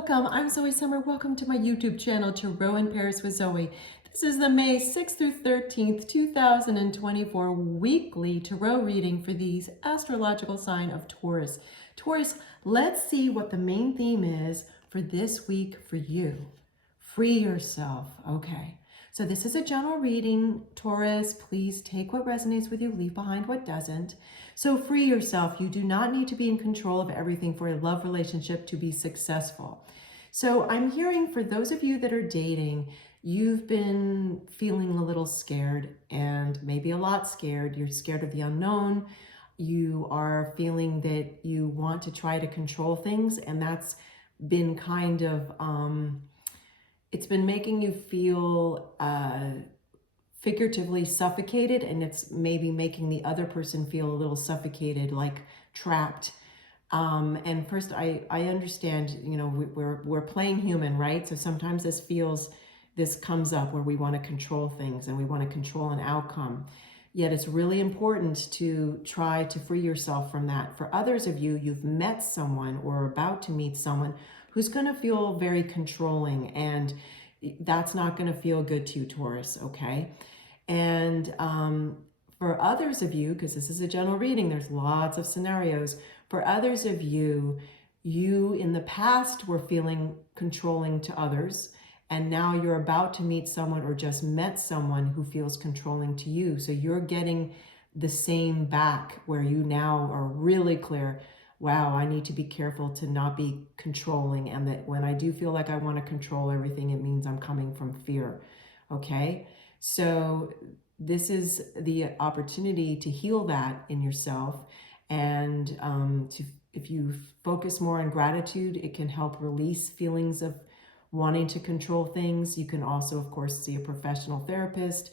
Welcome, I'm Zoe Summer. Welcome to my YouTube channel, Tarot in Paris with Zoe. This is the May 6th through 13th, 2024 weekly tarot reading for the astrological sign of Taurus. Taurus, let's see what the main theme is for this week for you. Free yourself. Okay. So this is a general reading, Taurus. Please take what resonates with you, leave behind what doesn't. So free yourself. You do not need to be in control of everything for a love relationship to be successful. So I'm hearing for those of you that are dating, you've been feeling a little scared and maybe a lot scared. You're scared of the unknown. You are feeling that you want to try to control things, and that's been kind of it's been making you feel figuratively suffocated, and it's maybe making the other person feel a little suffocated, like trapped. And first, I understand, you know, we're playing human, right? So sometimes this comes up where we want to control things and we want to control an outcome. Yet it's really important to try to free yourself from that. For others of you, you've met someone or are about to meet someone who's going to feel very controlling, and that's not going to feel good to you, Taurus, okay? And for others of you, because this is a general reading, there's lots of scenarios. For others of you, you in the past were feeling controlling to others, and now you're about to meet someone or just met someone who feels controlling to you. So you're getting the same back, where you now are really clear, wow, I need to be careful to not be controlling, and that when I do feel like I want to control everything, it means I'm coming from fear, okay? So this is the opportunity to heal that in yourself, and if you focus more on gratitude, it can help release feelings of wanting to control things. You can also, of course, see a professional therapist.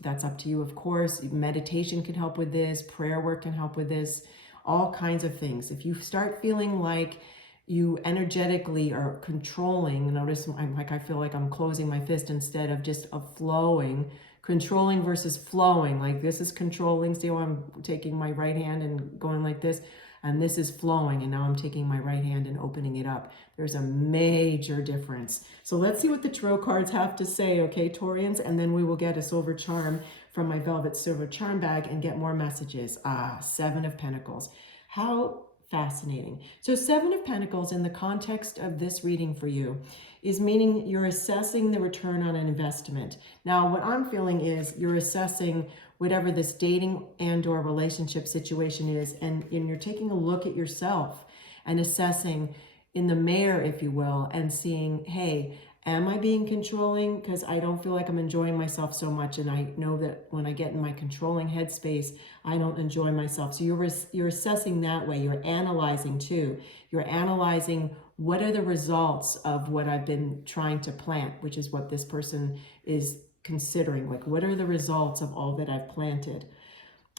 That's up to you, of course. Meditation can help with this. Prayer work can help with this. All kinds of things. If you start feeling like you energetically are controlling, notice I feel like I'm closing my fist instead of just flowing. Controlling versus flowing. Like this is controlling. See how I'm taking my right hand and going like this? And this is flowing, and now I'm taking my right hand and opening it up. There's a major difference. So let's see what the tarot cards have to say, okay, Taurians? And then we will get a silver charm from my velvet silver charm bag and get more messages. Seven of Pentacles. How fascinating. So Seven of Pentacles in the context of this reading for you is meaning you're assessing the return on an investment. Now, what I'm feeling is you're assessing whatever this dating and or relationship situation is, and you're taking a look at yourself and assessing in the mirror, if you will, and seeing, hey, am I being controlling? Because I don't feel like I'm enjoying myself so much, and I know that when I get in my controlling headspace, I don't enjoy myself. So you're assessing that way. You're analyzing too. You're analyzing what are the results of what I've been trying to plant, which is what this person is considering. Like, what are the results of all that I've planted?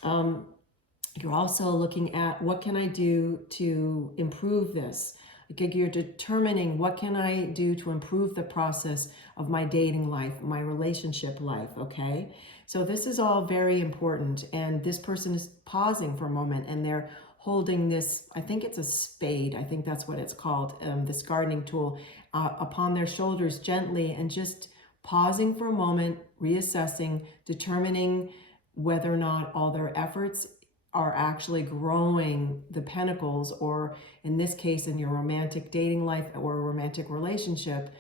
You're also looking at what can I do to improve this? You're determining what can I do to improve the process of my dating life, my relationship life, okay? So this is all very important, and this person is pausing for a moment, and they're holding this, I think it's a spade, I think that's what it's called, this gardening tool, upon their shoulders gently, and just pausing for a moment, reassessing, determining whether or not all their efforts are actually growing the pentacles, or in this case, in your romantic dating life or a romantic relationship,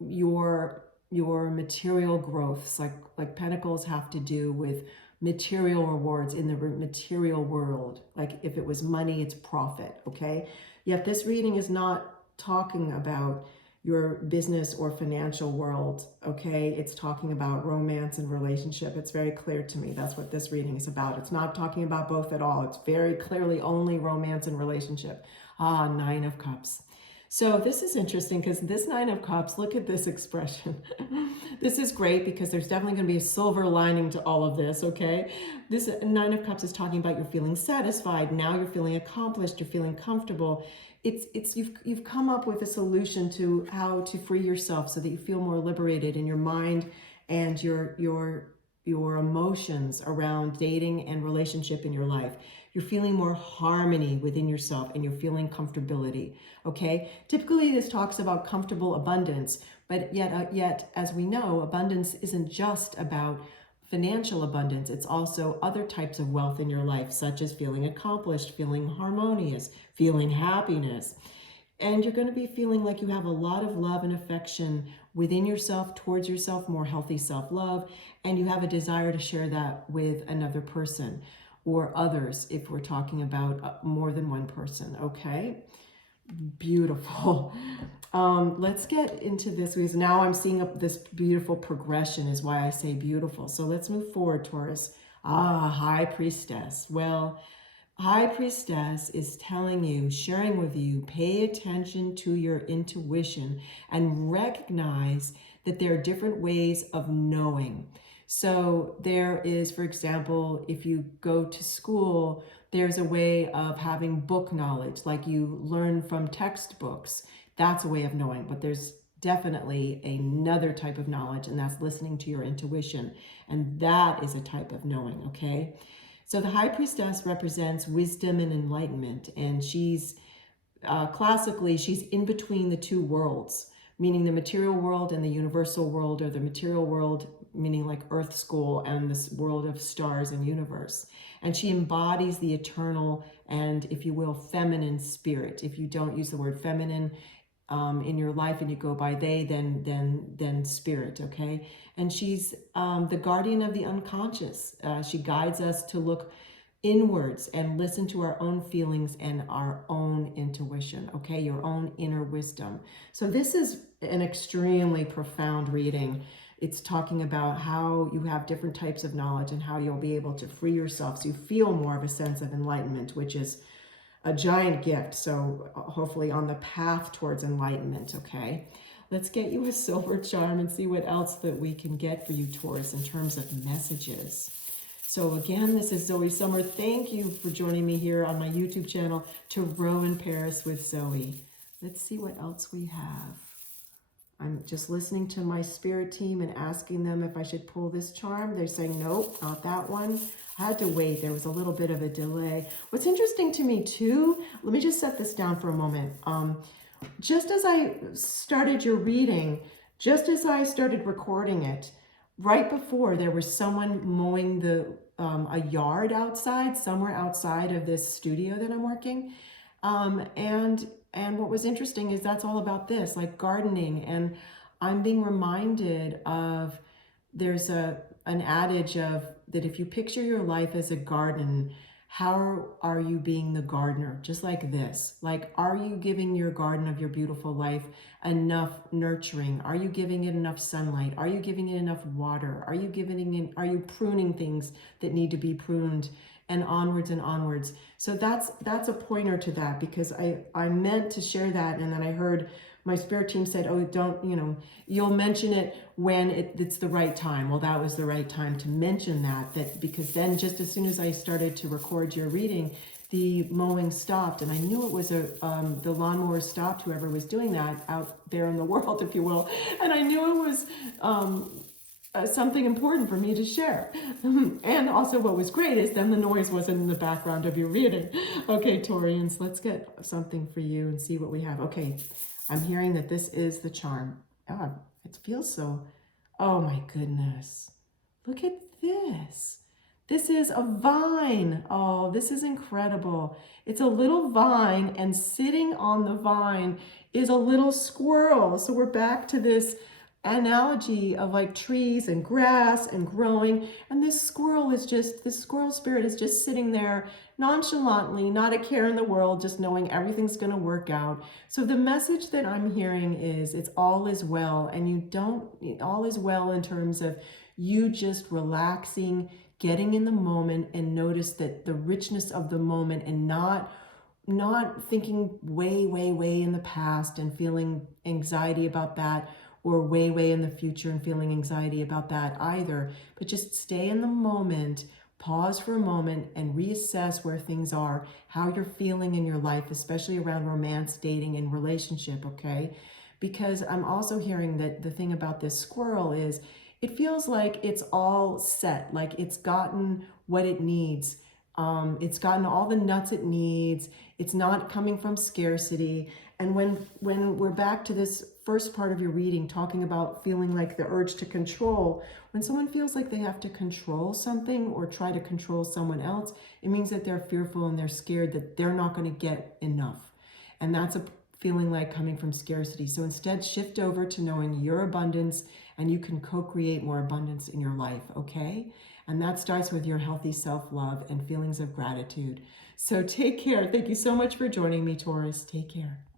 your material growths, like pentacles have to do with material rewards in the material world. Like if it was money, it's profit, okay? Yet this reading is not talking about your business or financial world, okay? It's talking about romance and relationship. It's very clear to me. That's what this reading is about. It's not talking about both at all. It's very clearly only romance and relationship. Nine of Cups. So this is interesting because this Nine of Cups, look at this expression. This is great because there's definitely going to be a silver lining to all of this, okay? This Nine of Cups is talking about you're feeling satisfied. Now you're feeling accomplished. You're feeling comfortable. You've come up with a solution to how to free yourself so that you feel more liberated in your mind and your your emotions around dating and relationship in your life. You're feeling more harmony within yourself and you're feeling comfortability, okay? Typically this talks about comfortable abundance, but yet as we know, abundance isn't just about financial abundance. It's also other types of wealth in your life, such as feeling accomplished, feeling harmonious, feeling happiness. And you're going to be feeling like you have a lot of love and affection within yourself, towards yourself, more healthy self-love, and you have a desire to share that with another person or others if we're talking about more than one person, okay? Beautiful. Let's get into this because now I'm seeing this beautiful progression is why I say beautiful. So let's move forward, Taurus. High Priestess. Well, High Priestess is telling you, sharing with you, pay attention to your intuition and recognize that there are different ways of knowing. So there is, for example, if you go to school, there's a way of having book knowledge, like you learn from textbooks. That's a way of knowing, but there's definitely another type of knowledge, and that's listening to your intuition. And that is a type of knowing, okay? So the High Priestess represents wisdom and enlightenment, and she's classically, she's in between the two worlds, meaning the material world and the universal world, or the material world, meaning like Earth School, and this world of stars and universe. And she embodies the eternal and, if you will, feminine spirit. If you don't use the word feminine in your life and you go by they, then spirit, okay? And she's the guardian of the unconscious. She guides us to look inwards and listen to our own feelings and our own intuition, okay? Your own inner wisdom. So this is an extremely profound reading. It's talking about how you have different types of knowledge and how you'll be able to free yourself so you feel more of a sense of enlightenment, which is a giant gift. So hopefully on the path towards enlightenment, okay? Let's get you a silver charm and see what else that we can get for you, Taurus, in terms of messages. So again, this is Zoe Summer. Thank you for joining me here on my YouTube channel, Tarot in Paris with Zoe. Let's see what else we have. I'm just listening to my spirit team and asking them if I should pull this charm. They're saying, nope, not that one. I had to wait. There was a little bit of a delay. What's interesting to me too, let me just set this down for a moment. Just as I started your reading, just as I started recording it, right before there was someone mowing a yard outside, somewhere outside of this studio that I'm working. And what was interesting is that's all about this, like gardening. And I'm being reminded of, there's an adage of that if you picture your life as a garden, how are you being the gardener? Just like this. Like, are you giving your garden of your beautiful life enough nurturing? Are you giving it enough sunlight? Are you giving it enough water? Are you pruning things that need to be pruned? And onwards and onwards. So that's a pointer to that, because I meant to share that, and then I heard my spirit team said, oh, don't, you'll mention it when it's the right time. Well, that was the right time to mention that because then just as soon as I started to record your reading, the mowing stopped, and I knew it was the lawnmower stopped, whoever was doing that out there in the world, if you will, and I knew it was something important for me to share. And also what was great is then the noise wasn't in the background of your reading. Okay, Taurians, let's get something for you and see what we have. Okay, I'm hearing that this is the charm. Oh, it feels so, oh my goodness. Look at this. This is a vine. Oh, this is incredible. It's a little vine, and sitting on the vine is a little squirrel. So we're back to this analogy of like trees and grass and growing, and this squirrel spirit is just sitting there nonchalantly, not a care in the world, just knowing everything's going to work out. So the message that I'm hearing is it's all is well, and all is well in terms of you just relaxing, getting in the moment, and notice that the richness of the moment, and not thinking way in the past and feeling anxiety about that, or way in the future and feeling anxiety about that either, but just stay in the moment, pause for a moment, and reassess where things are, how you're feeling in your life, especially around romance, dating, and relationship, okay? Because I'm also hearing that the thing about this squirrel is it feels like it's all set, like it's gotten what it needs. It's gotten all the nuts it needs. It's not coming from scarcity. And when we're back to this first part of your reading, talking about feeling like the urge to control, when someone feels like they have to control something or try to control someone else, it means that they're fearful and they're scared that they're not going to get enough. And that's a feeling like coming from scarcity. So instead, shift over to knowing your abundance, and you can co-create more abundance in your life, okay? And that starts with your healthy self-love and feelings of gratitude. So take care. Thank you so much for joining me, Taurus. Take care.